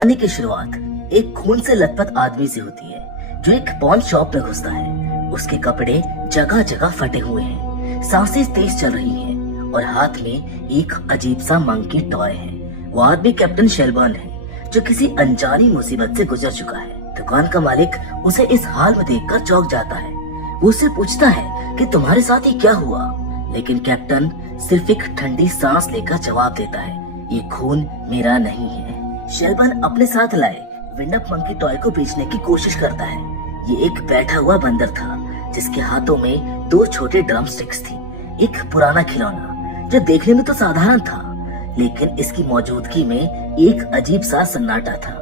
कहानी की शुरुआत एक खून से लथपथ आदमी से होती है जो एक पॉन शॉप में घुसता है। उसके कपड़े जगह जगह फटे हुए हैं, सांसें तेज चल रही हैं और हाथ में एक अजीब सा मंकी टॉय है। वो आदमी कैप्टन शेल्बर्न है जो किसी अनजानी मुसीबत से गुजर चुका है। दुकान का मालिक उसे इस हाल में देखकर चौंक जाता है। वो उससे पूछता है कि तुम्हारे साथ ही क्या हुआ, लेकिन कैप्टन सिर्फ एक ठंडी सांस लेकर जवाब देता है, ये खून मेरा नहीं है। शेल्बर्न अपने साथ लाए विंडअप मंकी टॉय को बेचने की कोशिश करता है। ये एक बैठा हुआ बंदर था जिसके हाथों में दो छोटे ड्रम स्टिक्स थी। एक पुराना खिलौना जो देखने में तो साधारण था, लेकिन इसकी मौजूदगी में एक अजीब सा सन्नाटा था।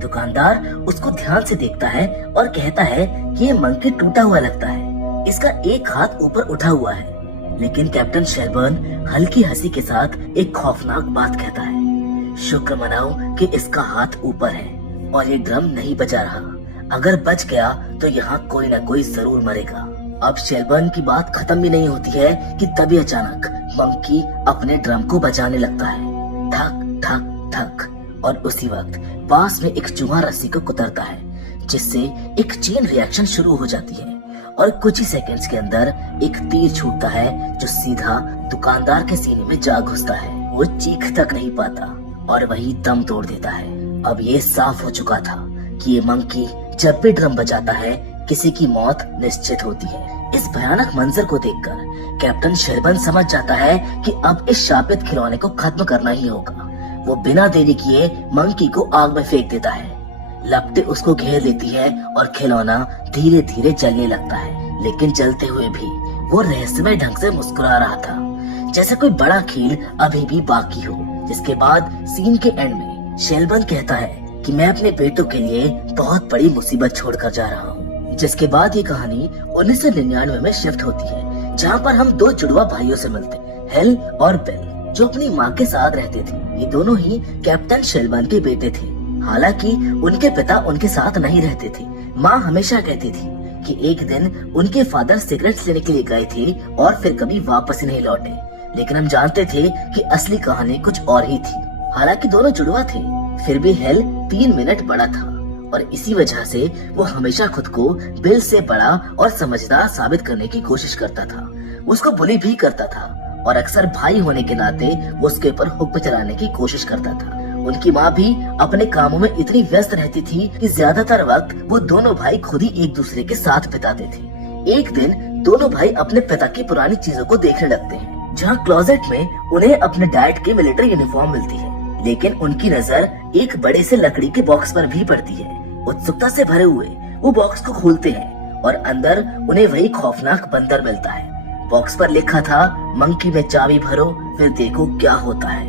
दुकानदार उसको ध्यान से देखता है और कहता है कि ये मंकी टूटा हुआ लगता है, इसका एक हाथ ऊपर उठा हुआ है। लेकिन कैप्टन शेल्बर्न हल्की हंसी के साथ एक खौफनाक बात कहता है, शुक्र मनाओ कि इसका हाथ ऊपर है और ये ड्रम नहीं बजा रहा। अगर बच गया तो यहाँ कोई ना कोई जरूर मरेगा। अब शेल्बर्न की बात खत्म भी नहीं होती है कि तभी अचानक मंकी अपने ड्रम को बजाने लगता है, ठक ठक ठक। और उसी वक्त पास में एक चूहा रस्सी को कुतरता है, जिससे एक चेन रिएक्शन शुरू हो जाती है और कुछ ही सेकंड्स के अंदर एक तीर छूटता है जो सीधा दुकानदार के सीने में जा घुसता है। वो चीख तक नहीं पाता और वही दम तोड़ देता है। अब ये साफ हो चुका था कि ये मंकी जब भी ड्रम बजाता है किसी की मौत निश्चित होती है। इस भयानक मंजर को देखकर कैप्टन शेल्बर्न समझ जाता है कि अब इस शापित खिलौने को खत्म करना ही होगा। वो बिना देरी किए मंकी को आग में फेंक देता है। लपटें उसको घेर लेती है और खिलौना धीरे धीरे जलने लगता है, लेकिन जलते हुए भी वो रहस्यमय ढंग से मुस्कुरा रहा था, जैसे कोई बड़ा खेल अभी भी बाकी हो। जिसके बाद सीन के एंड में शेल्बर्न कहता है कि मैं अपने बेटों के लिए बहुत बड़ी मुसीबत छोड़कर जा रहा हूँ। जिसके बाद ये कहानी 1999 में शिफ्ट होती है, जहाँ पर हम दो जुड़वा भाइयों से मिलते हैं, हेल और बेल, जो अपनी माँ के साथ रहते थे। ये दोनों ही कैप्टन शेल्बर्न के बेटे थे। हालांकि उनके पिता उनके साथ नहीं रहते थे। माँ हमेशा कहती थी कि एक दिन उनके फादर सिगरेट लेने के लिए गए थे और फिर कभी वापस नहीं लौटे, लेकिन हम जानते थे कि असली कहानी कुछ और ही थी। हालांकि दोनों जुड़वा थे, फिर भी हेल 3 मिनट बड़ा था और इसी वजह से वो हमेशा खुद को बिल से बड़ा और समझदार साबित करने की कोशिश करता था। उसको बुली भी करता था और अक्सर भाई होने के नाते वो उसके ऊपर हुक्म चलाने की कोशिश करता था। उनकी माँ भी अपने कामों में इतनी व्यस्त रहती थी कि ज्यादातर वक्त वो दोनों भाई खुद ही एक दूसरे के साथ बिताते थे। एक दिन दोनों भाई अपने पिता की पुरानी चीजों को देखने लगते हैं, जहाँ क्लोजेट में उन्हें अपने डैड की मिलिट्री यूनिफॉर्म मिलती है। लेकिन उनकी नजर एक बड़े से लकड़ी के बॉक्स पर भी पड़ती है। उत्सुकता से भरे हुए वो बॉक्स को खोलते हैं और अंदर उन्हें वही खौफनाक बंदर मिलता है। बॉक्स पर लिखा था, मंकी में चाबी भरो फिर देखो क्या होता है।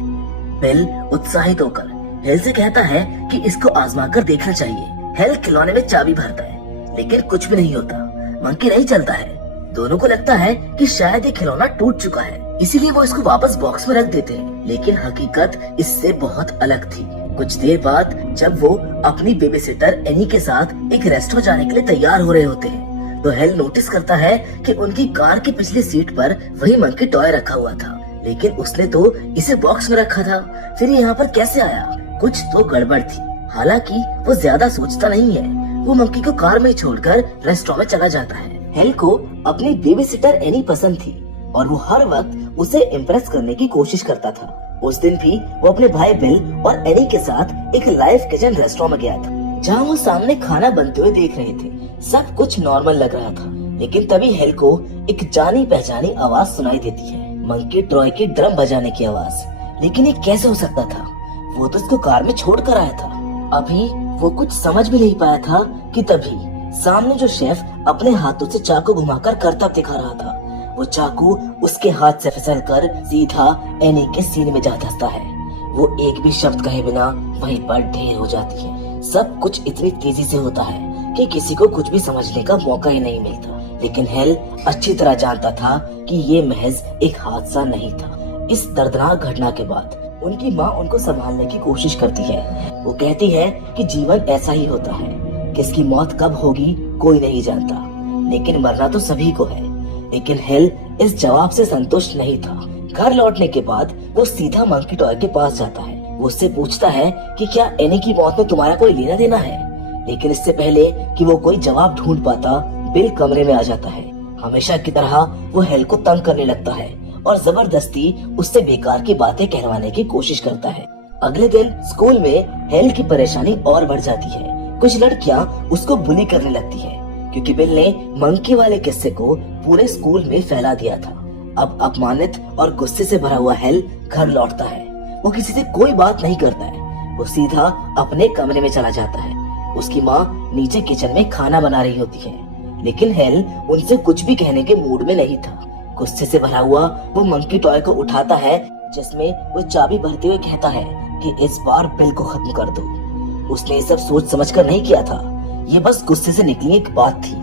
बिल उत्साहित होकर हेल से कहता है कि इसको आजमा कर देखना चाहिए। हेल खिलौने में चाबी भरता है, लेकिन कुछ भी नहीं होता। मंकी नहीं चलता है। दोनों को लगता है कि शायद ये खिलौना टूट चुका है, इसीलिए वो इसको वापस बॉक्स में रख देते हैं। लेकिन हकीकत इससे बहुत अलग थी। कुछ देर बाद जब वो अपनी बेबीसिटर एनी के साथ एक रेस्टोरेंट जाने के लिए तैयार हो रहे होते हैं, तो हेल नोटिस करता है कि उनकी कार की पिछली सीट पर वही मंकी टॉय रखा हुआ था, लेकिन उसने तो इसे बॉक्स में रखा था। फिर यहाँ पर कैसे आया? कुछ तो गड़बड़ थी। हालांकि वो ज्यादा सोचता नहीं है। वो मंकी को कार में छोड़कर रेस्टोरेंट में चला जाता है। हेल को अपनी बेबीसिटर एनी पसंद थी और वो हर वक्त उसे इम्प्रेस करने की कोशिश करता था। उस दिन भी वो अपने भाई बिल और एनी के साथ एक लाइव किचन रेस्टोरेंट में गया था, जहाँ वो सामने खाना बनते हुए देख रहे थे। सब कुछ नॉर्मल लग रहा था, लेकिन तभी हेल को एक जानी पहचानी आवाज सुनाई देती है, मंकी टॉय की ड्रम बजाने की आवाज। लेकिन ये कैसे हो सकता था? वो तो उसको कार में छोड़ कर आया था। अभी वो कुछ समझ भी नहीं पाया था कि तभी सामने जो शेफ अपने हाथों से चाकू घुमाकर करतब दिखा रहा था, वो चाकू उसके हाथ से फिसलकर सीधा एनी के सीने में जा धंसता है। वो एक भी शब्द कहे बिना वहीं पर ढेर हो जाती है। सब कुछ इतनी तेजी से होता है कि किसी को कुछ भी समझने का मौका ही नहीं मिलता। लेकिन हेल अच्छी तरह जानता था कि ये महज एक हादसा नहीं था। इस दर्दनाक घटना के बाद उनकी माँ उनको संभालने की कोशिश करती है। वो कहती है कि जीवन ऐसा ही होता है, किसकी मौत कब होगी कोई नहीं जानता, लेकिन मरना तो सभी को है। लेकिन हेल इस जवाब से संतुष्ट नहीं था। घर लौटने के बाद वो सीधा मंकी टॉय के पास जाता है। वो उससे पूछता है कि क्या एनी की मौत में तुम्हारा कोई लेना देना है। लेकिन इससे पहले कि वो कोई जवाब ढूंढ पाता, बिल कमरे में आ जाता है। हमेशा की तरह वो हेल को तंग करने लगता है और जबरदस्ती उससे बेकार की बातें कहवाने की कोशिश करता है। अगले दिन स्कूल में हेल की परेशानी और बढ़ जाती है। कुछ लड़कियां उसको बुली करने लगती है क्योंकि बिल ने मंकी वाले किस्से को पूरे स्कूल में फैला दिया था। अब अपमानित और गुस्से से भरा हुआ हेल घर लौटता है। वो किसी से कोई बात नहीं करता है, वो सीधा अपने कमरे में चला जाता है। उसकी माँ नीचे किचन में खाना बना रही होती है, लेकिन हेल उनसे कुछ भी कहने के मूड में नहीं था। गुस्से से भरा हुआ वो मंकी टॉय को उठाता है जिसमें वो चाबी भरते हुए कहता है कि इस बार बिल को खत्म कर दो। उसने ये सब सोच समझकर नहीं किया था, ये बस गुस्से से निकली एक बात थी।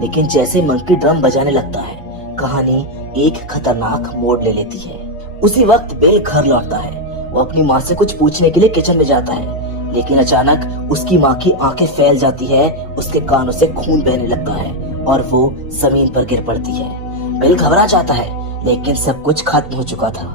लेकिन जैसे मंकी ड्रम बजाने लगता है, कहानी एक खतरनाक मोड़ ले लेती है। उसी वक्त बिल घर लौटता है। वो अपनी माँ से कुछ पूछने के लिए किचन में जाता है, लेकिन अचानक उसकी माँ की आंखें फैल जाती है, उसके कानों से खून बहने लगता है और वो जमीन पर गिर पड़ती है। बिल घबरा जाता है, लेकिन सब कुछ खत्म हो चुका था।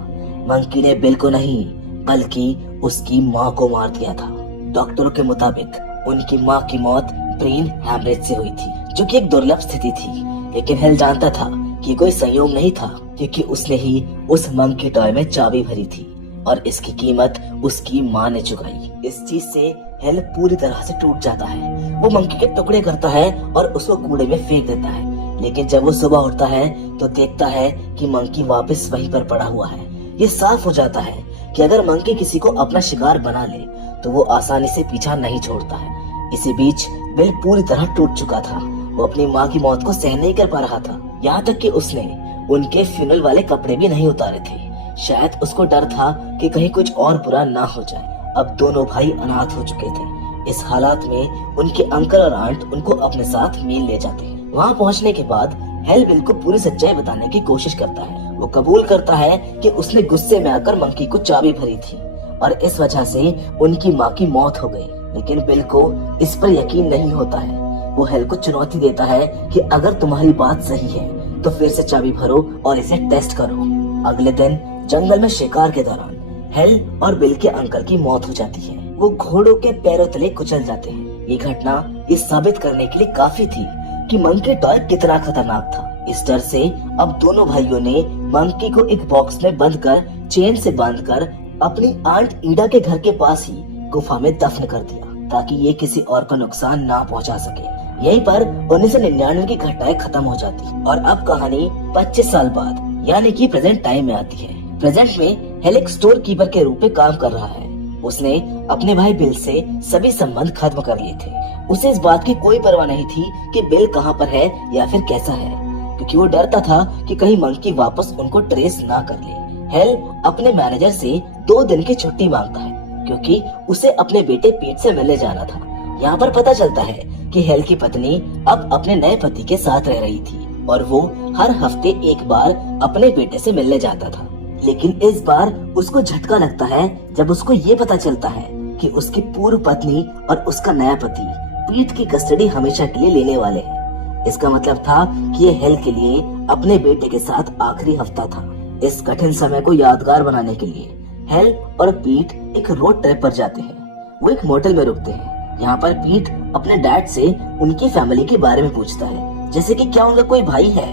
मंकी ने बिल को नहीं बल्कि उसकी माँ को मार दिया था। डॉक्टरों के मुताबिक उनकी माँ की मौत ब्रेन हैमरेज से हुई थी, जो कि एक दुर्लभ स्थिति थी। लेकिन हेल जानता था कि कोई संयोग नहीं था, क्योंकि उसने ही उस मंकी टॉय में चाबी भरी थी और इसकी कीमत उसकी माँ ने चुकाई। इस चीज से हेल पूरी तरह से टूट जाता है। वो मंकी के टुकड़े करता है और उसको कूड़े में फेंक देता है। लेकिन जब वो सुबह उठता है तो देखता है कि मंकी वापस वहीं पर पड़ा हुआ है। ये साफ हो जाता है कि अगर मंकी किसी को अपना शिकार बना ले तो वो आसानी से पीछा नहीं छोड़ता है। इसी बीच बिल पूरी तरह टूट चुका था। वो अपनी माँ की मौत को सहन नहीं कर पा रहा था, यहाँ तक कि उसने उनके फ्यूनरल वाले कपड़े भी नहीं उतारे थे। शायद उसको डर था कि कहीं कुछ और बुरा ना हो जाए। अब दोनों भाई अनाथ हो चुके थे। इस हालात में उनके अंकल और आंट उनको अपने साथ मेल ले जाते हैं। वहाँ पहुँचने के बाद हेल बिल को पूरी सच्चाई बताने की कोशिश करता है। वो कबूल करता है कि उसने गुस्से में आकर मंकी को चाबी भरी थी और इस वजह से उनकी माँ की मौत हो गई। लेकिन बिल को इस पर यकीन नहीं होता है। वो हेल को चुनौती देता है कि अगर तुम्हारी बात सही है तो फिर से चाबी भरो और इसे टेस्ट करो। अगले दिन जंगल में शिकार के दौरान हेल और बिल के अंकल की मौत हो जाती है। वो घोड़ों के पैरों तले कुचल जाते हैं। ये घटना ये साबित करने के लिए काफी थी कि मंकी टॉय कितना खतरनाक था। इस डर से अब दोनों भाइयों ने मंकी को एक बॉक्स में बंद कर चेन से बांधकर अपनी आंट ईडा के घर के पास ही गुफा में दफन कर दिया, ताकि ये किसी और को नुकसान ना पहुंचा सके। यहीं पर 1999 की घटनाएं खत्म हो जाती और अब कहानी 25 साल बाद यानी कि प्रेजेंट टाइम में आती है। प्रेजेंट में हेल एक स्टोर कीपर के रूप में काम कर रहा है। उसने अपने भाई बिल से सभी संबंध खत्म कर लिए थे। उसे इस बात की कोई परवाह नहीं थी कि बिल कहाँ पर है या फिर कैसा है, क्योंकि वो डरता था कि कहीं मंकी वापस उनको ट्रेस ना कर ले। हेल अपने मैनेजर से 2 दिन की छुट्टी मांगता है क्योंकि उसे अपने बेटे पीट से मिलने जाना था। यहाँ पर पता चलता है कि हेल की पत्नी अब अपने नए पति के साथ रह रही थी और वो हर हफ्ते एक बार अपने बेटे से मिलने जाता था। लेकिन इस बार उसको झटका लगता है जब उसको ये पता चलता है कि उसकी पूर्व पत्नी और उसका नया पति पीट की कस्टडी हमेशा के लिए लेने वाले हैं। इसका मतलब था कि ये हेल के लिए अपने बेटे के साथ आखिरी हफ्ता था। इस कठिन समय को यादगार बनाने के लिए हेल और पीट एक रोड ट्रिप पर जाते हैं। वो एक मोटेल में रुकते हैं। यहाँ पर पीट अपने डैड से उनकी फैमिली के बारे में पूछता है, जैसे कि क्या उनका कोई भाई है।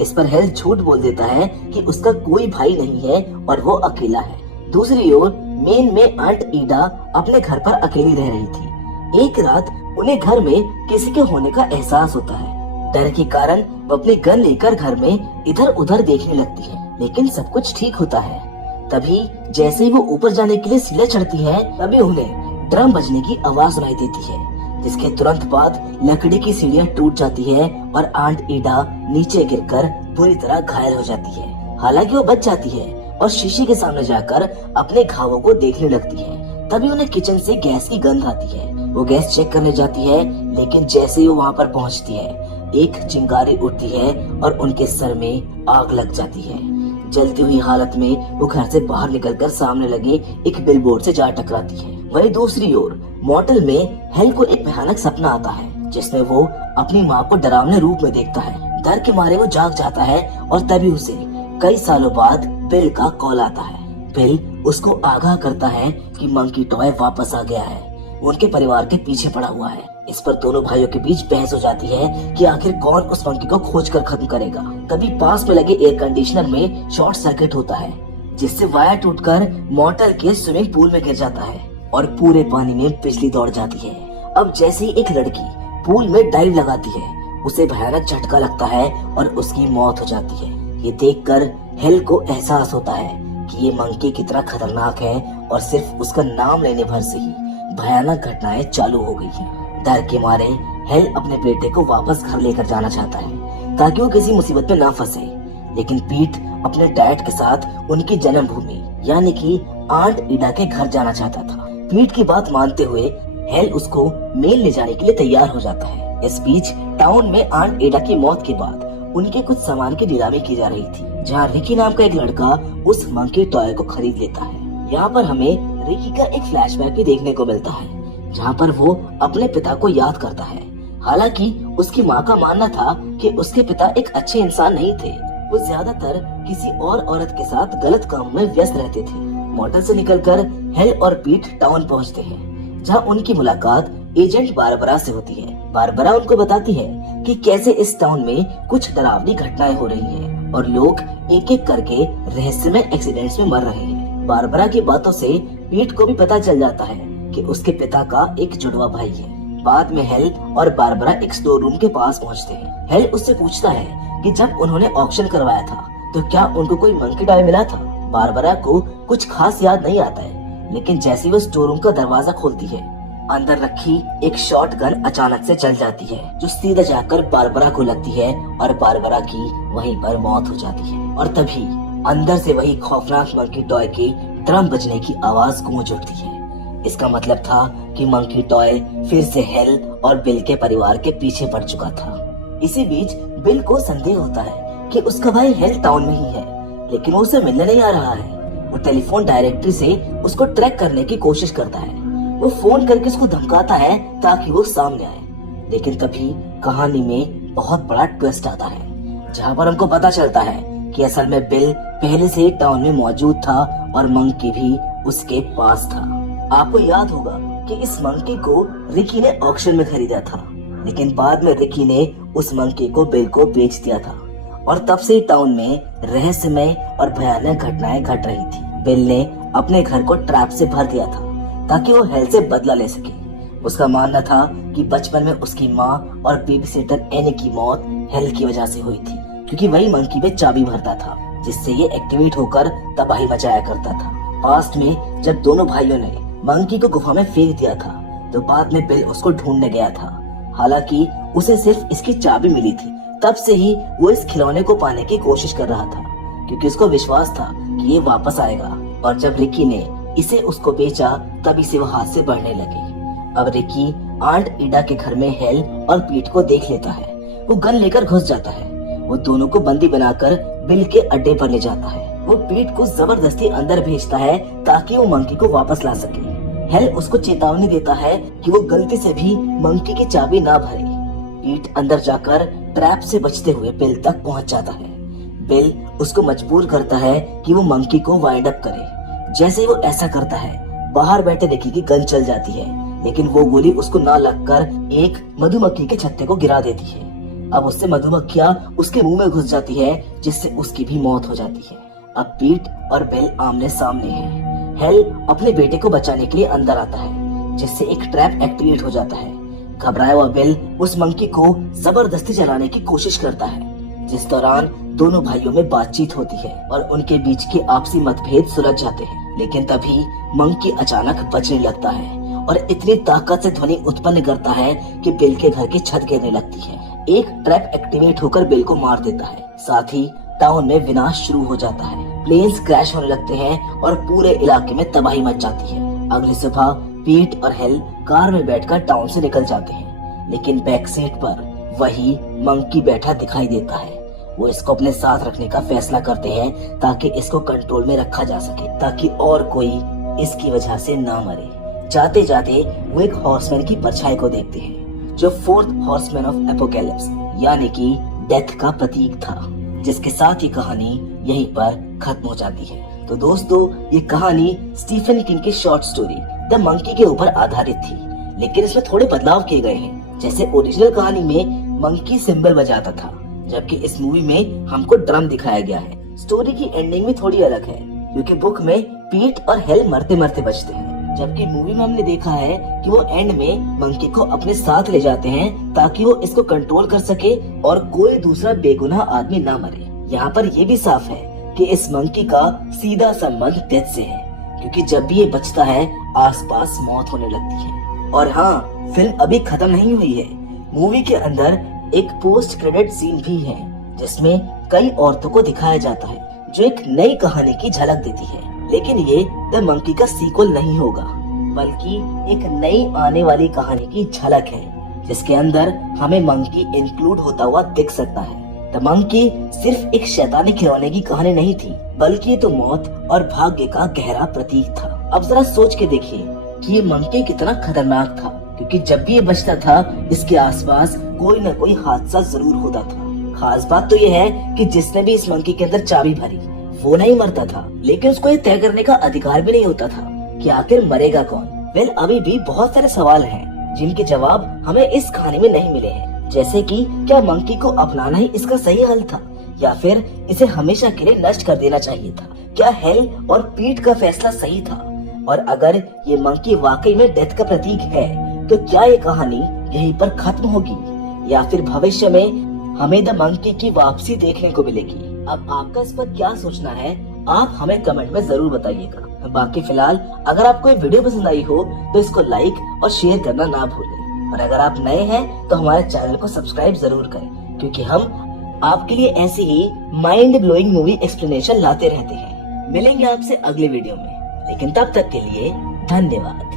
इस पर हेल झूठ बोल देता है कि उसका कोई भाई नहीं है और वो अकेला है। दूसरी ओर मेन में आंट ईडा अपने घर पर अकेली रह रही थी। एक रात उन्हें घर में किसी के होने का एहसास होता है। डर के कारण वो अपनी गन लेकर घर में इधर उधर देखने लगती है, लेकिन सब कुछ ठीक होता है। तभी जैसे ही वो ऊपर जाने के लिए सीढ़ियां चढ़ती है, तभी उन्हें ड्रम बजने की आवाज सुनाई देती है, जिसके तुरंत बाद लकड़ी की सीढ़ियां टूट जाती है और आंट ईडा नीचे गिरकर बुरी तरह घायल हो जाती है। हालांकि वो बच जाती है और शीशे के सामने जाकर अपने घावों को देखने लगती है। तभी उन्हें किचन से गैस की गंध आती है। वो गैस चेक करने जाती है, लेकिन जैसे ही वो वहाँ पर पहुँचती है, एक चिंगारी उठती है और उनके सर में आग लग जाती है। जलती हुई हालत में वो घर से बाहर निकलकर सामने लगे एक बिलबोर्ड से जा टकराती है। वहीं दूसरी ओर मोटेल में हेल को एक भयानक सपना आता है, जिसमें वो अपनी माँ को डरावने रूप में देखता है। डर के मारे वो जाग जाता है और तभी उसे कई सालों बाद बिल का कॉल आता है। बिल उसको आगाह करता है कि मंकी टॉय वापस आ गया है, उनके परिवार के पीछे पड़ा हुआ है। इस पर दोनों भाइयों के बीच बहस हो जाती है कि आखिर कौन उस मंकी को खोजकर खत्म करेगा। तभी पास में लगे एयर कंडीशनर में शॉर्ट सर्किट होता है, जिससे वायर टूटकर मोटर के स्विमिंग पूल में गिर जाता है और पूरे पानी में बिजली दौड़ जाती है। अब जैसे ही एक लड़की पूल में डाइव लगाती है, उसे भयानक झटका लगता है और उसकी मौत हो जाती है। ये देखकर हेल को एहसास होता है कि ये मंकी कितना खतरनाक है और सिर्फ उसका नाम लेने भर से ही भयानक घटनाएं चालू हो गई हैं। डर के मारे हेल अपने बेटे को वापस घर लेकर जाना चाहता है ताकि वो किसी मुसीबत में ना फंसे, लेकिन पीट अपने डैड के साथ उनकी जन्मभूमि यानी कि आंट इडा के घर जाना चाहता था। पीट की बात मानते हुए हेल उसको मेल ले जाने के लिए तैयार हो जाता है। इस बीच टाउन में आंट एडा की मौत के बाद उनके कुछ सामान की नीलामी की जा रही थी, जहां रिकी नाम का एक लड़का उस मंकी टॉय को खरीद लेता है। यहाँ पर हमें रिकी का एक फ्लैशबैक भी देखने को मिलता है, जहाँ पर वो अपने पिता को याद करता है। हालांकि उसकी माँ का मानना था कि उसके पिता एक अच्छे इंसान नहीं थे, वो ज्यादातर किसी और औरत के साथ गलत काम में व्यस्त रहते थे। मोटर से निकलकर हेल और पीट टाउन पहुँचते हैं, जहाँ उनकी मुलाकात एजेंट बारबरा से होती है। बारबरा उनको बताती है कि कैसे इस टाउन में कुछ डरावनी घटनाएं हो रही हैं और लोग एक एक करके रहस्यमय एक्सीडेंट्स में मर रहे हैं। बारबरा की बातों से पीट को भी पता चल जाता है कि उसके पिता का एक जुड़वा भाई है। बाद में हेल और बारबरा एक स्टोर रूम के पास पहुंचते हैं। हेल उससे पूछता है कि जब उन्होंने ऑक्शन करवाया था तो क्या उनको कोई मंकी टॉय मिला था। बारबरा को कुछ खास याद नहीं आता है, लेकिन जैसे वो स्टोर रूम का दरवाजा खोलती है, अंदर रखी एक शॉट गन अचानक से चल जाती है, जो सीधा जाकर बारबरा को लगती है और बारबरा की वहीं पर मौत हो जाती है। और तभी अंदर से वही खौफनाक मंकी टॉय की ड्रम बजने की आवाज गूंज उठती है। इसका मतलब था कि मंकी टॉय फिर से हेल और बिल के परिवार के पीछे पड़ चुका था। इसी बीच बिल को संदेह होता है कि उसका भाई हेल टाउन में ही है, लेकिन वो उसे मिलने नहीं आ रहा है। वो टेलीफोन डायरेक्टरी से उसको ट्रैक करने की कोशिश करता है। वो फोन करके उसको धमकाता है ताकि वो सामने आए, लेकिन तभी कहानी में बहुत बड़ा ट्विस्ट आता है, जहाँ पर हमको पता चलता है कि असल में बिल पहले से ही टाउन में मौजूद था और मंकी भी उसके पास था। आपको याद होगा कि इस मंकी को रिकी ने ऑक्शन में खरीदा था, लेकिन बाद में रिकी ने उस मंकी को बिल को बेच दिया था और तब से टाउन में रहस्यमय और भयानक घटनाएं घट रही थी। बिल ने अपने घर को ट्रैप से भर दिया था ताकि वो हेल से बदला ले सके। उसका मानना था कि बचपन में उसकी माँ और बेबीसिटर एनी की मौत हेल की वजह से हुई थी, क्योंकि वही मंकी में चाबी भरता था, जिससे ये एक्टिवेट होकर तबाही मचाया करता था। पास्ट में जब दोनों भाइयों ने मंकी को गुफा में फेंक दिया था, तो बाद में बिल उसको ढूंढने गया था। हालांकि उसे सिर्फ इसकी चाबी मिली थी। तब से ही वो इस खिलौने को पाने की कोशिश कर रहा था, क्योंकि उसको विश्वास था कि ये वापस आएगा। और जब रिकी ने इसे उसको बेचा, तभी से वो हाथ से बढ़ने लगी। अब रिकी आंट इडा के घर में हेल और पीट को देख लेता है। वो गन लेकर घुस जाता है। वो दोनों को बंदी बनाकर बिल के अड्डे पर ले जाता है। वो पीट को जबरदस्ती अंदर भेजता है ताकि वो मंकी को वापस ला सके। हेल उसको चेतावनी देता है कि वो गलती से भी मंकी की चाबी ना भरे। पीट अंदर जाकर ट्रैप से बचते हुए बिल तक पहुंच जाता है। बिल उसको मजबूर करता है कि वो मंकी को वाइंड अप करे। जैसे ही वो ऐसा करता है, बाहर बैठे रिकी की गन चल जाती है, लेकिन वो गोली उसको ना लगकर एक मधुमक्खी के छत्ते को गिरा देती है। अब उससे मधुमक्खियां उसके मुंह में घुस जाती है, जिससे उसकी भी मौत हो जाती है। अब पीट और बिल आमने सामने हैं। हेल अपने बेटे को बचाने के लिए अंदर आता है, जिससे एक ट्रैप एक्टिवेट हो जाता है। घबराया हुआ बिल उस मंकी को जबरदस्ती जलाने की कोशिश करता है, जिस दौरान दोनों भाइयों में बातचीत होती है और उनके बीच के आपसी मतभेद सुलझ जाते हैं। लेकिन तभी मंकी अचानक बचने लगता है और इतनी ताकत से ध्वनि उत्पन्न करता है कि बिल के घर की छत गिरने लगती है। एक ट्रैप एक्टिवेट होकर बिल को मार देता है। साथ ही टाउन में विनाश शुरू हो जाता है। प्लेन्स क्रैश होने लगते हैं और पूरे इलाके में तबाही मच जाती है। अगली सुबह पीट और हेल कार में बैठकर टाउन से निकल जाते हैं, लेकिन बैक सीट पर वही मंकी बैठा दिखाई देता है। वो इसको अपने साथ रखने का फैसला करते हैं ताकि इसको कंट्रोल में रखा जा सके, ताकि और कोई इसकी वजह से ना मरे। जाते जाते वो एक हॉर्समैन की परछाई को देखते हैं, जो फोर्थ हॉर्समैन ऑफ एपोकैलिप्स यानी कि डेथ का प्रतीक था, जिसके साथ ही कहानी यहीं पर खत्म हो जाती है। तो दोस्तों ये कहानी स्टीफन किंग की शॉर्ट स्टोरी द मंकी के ऊपर आधारित थी, लेकिन इसमें थोड़े बदलाव किए गए हैं। जैसे ओरिजिनल कहानी में मंकी सिंबल बजाता था, जबकि इस मूवी में हमको ड्रम दिखाया गया है। स्टोरी की एंडिंग भी थोड़ी अलग है, क्योंकि बुक में पीट और हेल मरते मरते बचते हैं, जबकि मूवी में हमने देखा है कि वो एंड में मंकी को अपने साथ ले जाते हैं ताकि वो इसको कंट्रोल कर सके और कोई दूसरा बेगुनाह आदमी ना मरे। यहाँ पर ये भी साफ है कि इस मंकी का सीधा संबंध डेथ से है, क्योंकि जब भी ये बचता है आसपास मौत होने लगती है। और हाँ, फिल्म अभी खत्म नहीं हुई है। मूवी के अंदर एक पोस्ट क्रेडिट सीन भी है, जिसमें कई औरतों को दिखाया जाता है जो एक नई कहानी की झलक देती है। लेकिन ये द मंकी का सीक्वल नहीं होगा, बल्कि एक नई आने वाली कहानी की झलक है, जिसके अंदर हमें मंकी इंक्लूड होता हुआ दिख सकता है। द मंकी सिर्फ एक शैतानी खिलौने की कहानी नहीं थी, बल्कि ये तो मौत और भाग्य का गहरा प्रतीक था। अब जरा सोच के देखिए कि ये मंकी कितना खतरनाक था, क्योंकि जब भी ये बचता था इसके आसपास कोई न कोई हादसा जरूर होता था। खास बात तो ये है कि जिसने भी इस मंकी के अंदर चाबी भरी वो नहीं मरता था, लेकिन उसको ये तय करने का अधिकार भी नहीं होता था कि आखिर मरेगा कौन। वेल, अभी भी बहुत सारे सवाल हैं जिनके जवाब हमें इस कहानी में नहीं मिले हैं, जैसे कि क्या मंकी को अपनाना ही इसका सही हल था, या फिर इसे हमेशा के लिए नष्ट कर देना चाहिए था। क्या हेल और पीट का फैसला सही था, और अगर ये मंकी वाकई में डेथ का प्रतीक है तो क्या ये कहानी यहीं पर खत्म होगी, या फिर भविष्य में हमें द मंकी की वापसी देखने को मिलेगी। अब आपका इस पर क्या सोचना है, आप हमें कमेंट में जरूर बताइएगा। बाकी फिलहाल अगर आपको ये वीडियो पसंद आई हो तो इसको लाइक और शेयर करना ना भूलें, और अगर आप नए हैं तो हमारे चैनल को सब्सक्राइब जरूर करें, क्योंकि हम आपके लिए ऐसी ही माइंड ब्लोइंग मूवी एक्सप्लेनेशन लाते रहते हैं। मिलेंगे आपसे अगले वीडियो में, लेकिन तब तक के लिए धन्यवाद।